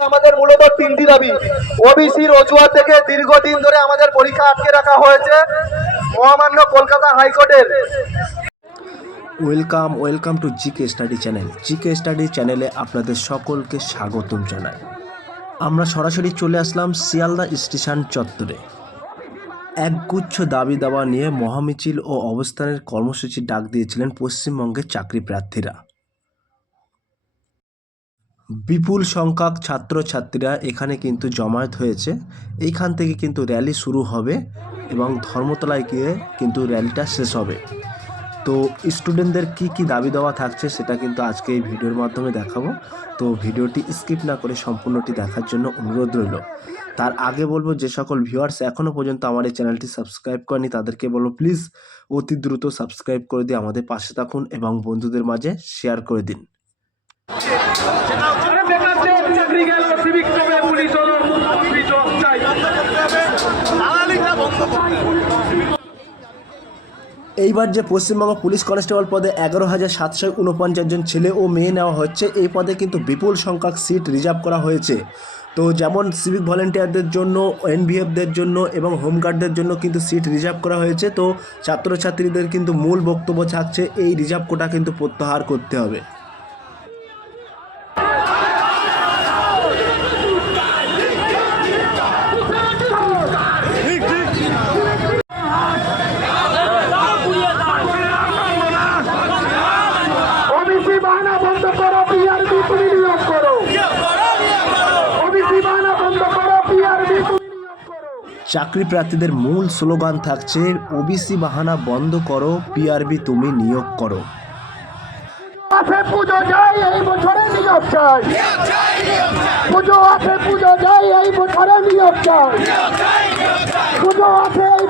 আমাদের মূলত তিনটি দাবি। ওবিসির অজুহাত থেকে দীর্ঘদিন ধরে আমাদের পরীক্ষা আটকে রাখা হয়েছে। মহামান্য কলকাতা হাইকোর্টের। Welcome welcome to GK study channel. GK study চ্যানেলে আপনাদের সকলকে স্বাগতম জানাই। আমরা সরাসরি চলে আসলাম শিয়ালদা স্টেশন চত্বরে। একগুচ্ছ দাবি দাওয়া নিয়ে মহামিছিল ও অবস্থানের কর্মসূচি ডাক দিয়েছিলেন পশ্চিমবঙ্গের চাকরি প্রার্থীরা। বিপুল সংখ্যক ছাত্রছাত্রীরা এখানে কিন্তু জমায়েত হয়েছে। এইখান থেকে কিন্তু র্যালি শুরু হবে এবং ধর্মতলায় গিয়ে কিন্তু র্যালিটা শেষ হবে। তো স্টুডেন্টদের কি কি দাবি দেওয়া থাকছে সেটা কিন্তু আজকে এই ভিডিওর মাধ্যমে দেখাবো। তো ভিডিওটি স্কিপ না করে সম্পূর্ণটি দেখার জন্য অনুরোধ রইল। তার আগে বলব, যে সকল ভিউয়ার্স এখনও পর্যন্ত আমার এই চ্যানেলটি সাবস্ক্রাইব করেনি তাদেরকে বলব, প্লিজ অতি দ্রুত সাবস্ক্রাইব করে দিয়ে আমাদের পাশে থাকুন এবং বন্ধুদের মাঝে শেয়ার করে দিন। এইবার যে পশ্চিমবঙ্গ পুলিশ কনস্টেবল পদে এগারো হাজার সাতশো উনপঞ্চাশ জন ছেলে ও মেয়ে নেওয়া হচ্ছে, এই পদে কিন্তু বিপুল সংখ্যক সিট রিজার্ভ করা হয়েছে। তো যেমন সিভিক ভলেন্টিয়ারদের জন্য এনভিএফদের জন্য এবং হোমগার্ডদের জন্য কিন্তু সিট রিজার্ভ করা হয়েছে। তো ছাত্রছাত্রীদের কিন্তু মূল বক্তব্য থাকছে, এই রিজার্ভ কোটা কিন্তু প্রত্যাহার করতে হবে। চাকরি প্রার্থীদের মূল স্লোগান থাকছে, ওবিসি বাহানা বন্ধ করো, পিআরবি তুমি নিয়োগ করো। পুজো এই বছরে পুজো পুজো চাই। পুজো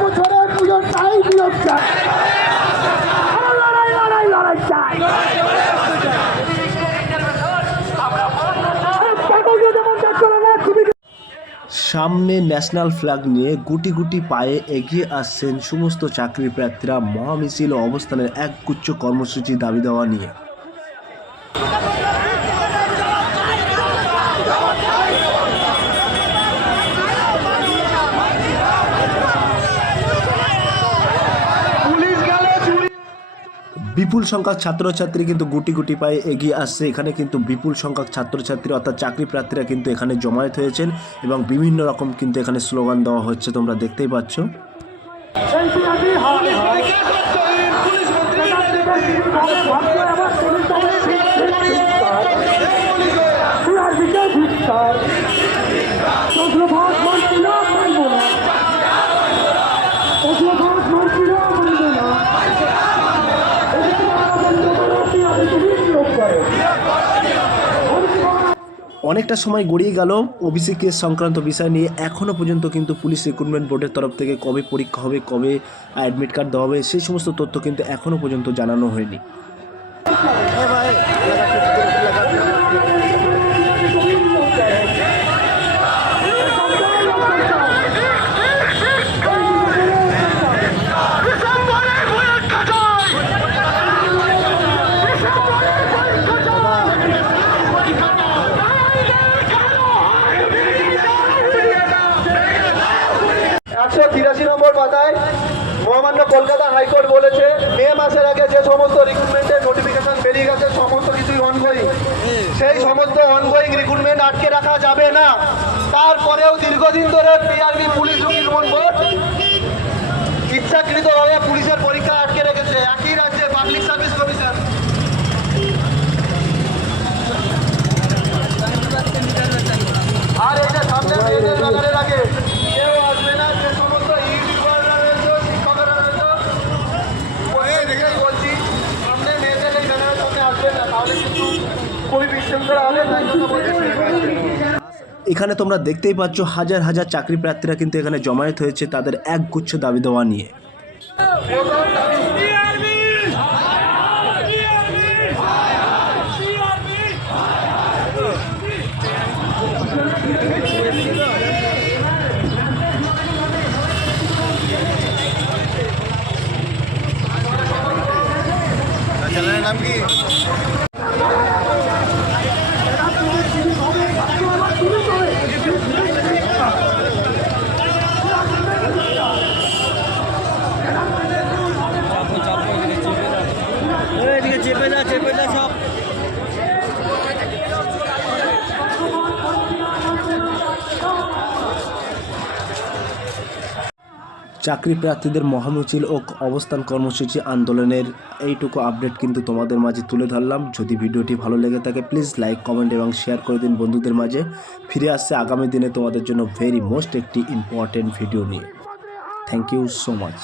বছরে, পুজো লড়াই লড়াই চাই। সামনে ন্যাশনাল ফ্ল্যাগ নিয়ে গুটি গুটি পায়ে এগিয়ে আসছেন সমস্ত চাকরি প্রার্থীরা। মহামিছিল অবস্থানের একগুচ্ছ কর্মসূচি দাবি দেওয়া নিয়ে পুলিশ গেলে চুরি বিপুল সংখ্যক ছাত্রছাত্রী কিন্তু গুটি গুটি পায়ে এগিয়ে আসছে। এখানে কিন্তু বিপুল সংখ্যক ছাত্রছাত্রী অর্থাৎ চাকরি প্রার্থীরা কিন্তু এখানে জমায়েত হয়েছেন এবং বিভিন্ন রকম কিন্তু এখানে স্লোগান দেওয়া হচ্ছে, তোমরা দেখতেই পাচ্ছ। এনসিআরবি হাল হাল পুলিশ মন্ত্রী ভাবছে আবার পুলিশ দলের বিআরবিকে ধিক্কার চন্দ্রভাগ মন্ত্রীরা মানব না চন্দ্রভাগ মন্ত্রীরা মানব না এদিকে তারা বন্ধ করো পিআরবি তুমি নিয়োগ অনেকটা সময় গড়িয়ে গেল ওবিসি কেস সংক্রান্ত বিষয় নিয়ে। এখনও পর্যন্ত কিন্তু পুলিশ রিক্রুটমেন্ট বোর্ডের তরফ থেকে কবে পরীক্ষা হবে, কবে অ্যাডমিট কার্ড দেওয়া হবে, সেই সমস্ত তথ্য কিন্তু এখনও পর্যন্ত জানানো হয়নি। পাতায় মহামান্য কলকাতা হাইকোর্ট বলেছে, মে মাসের আগে যে সমস্ত রিক্রুটমেন্টের নোটিফিকেশন বেরিয়ে গেছে, সমস্ত কিছুই অনগোয়িং সেই সমস্ত অনগোয়িং রিক্রুটমেন্ট আটকে রাখা যাবে না। তারপরেও দীর্ঘদিন ধরে পিআরবি পুলিশ ইচ্ছাকৃতভাবে পুলিশের পরীক্ষা আটকে রেখেছে একই রাজ্যে পাবলিক সার্ভিস কমিশন আর এই যে সামনে মেয়েদের ব্যাপারে লাগে কেউ আসবে না যে সমস্ত ইউটিউবাররা রয়েছে শিক্ষকরা রয়েছে প্রত্যেককেই বলছি সামনে মেয়েদের এই ব্যানারের সামনে আসবে না তাহলে কিন্তু খুবই বিশৃঙ্খলা হবে তাই জন্য বলছি এখানে তোমরা দেখতেই পাচ্ছ হাজার হাজার চাকরি প্রার্থীরা কিন্তু এখানে জমায়েত হয়েছে তাদের একগুচ্ছ দাবি দেওয়া নিয়ে। নাম কি চেপে যা চেপে যা সব চাকরি প্রার্থীদের মহামিছিল ও অবস্থান কর্মসূচি আন্দোলনের এইটুকু আপডেট কিন্তু তোমাদের মাঝে তুলে ধরলাম। যদি ভিডিওটি ভালো লেগে থাকে প্লিজ লাইক কমেন্ট এবং শেয়ার করে দিন বন্ধুদের মাঝে। ফিরে আসছে আগামী দিনে তোমাদের জন্য ভেরি মোস্ট একটি ইম্পর্টেন্ট ভিডিও নিয়ে। Thank you so much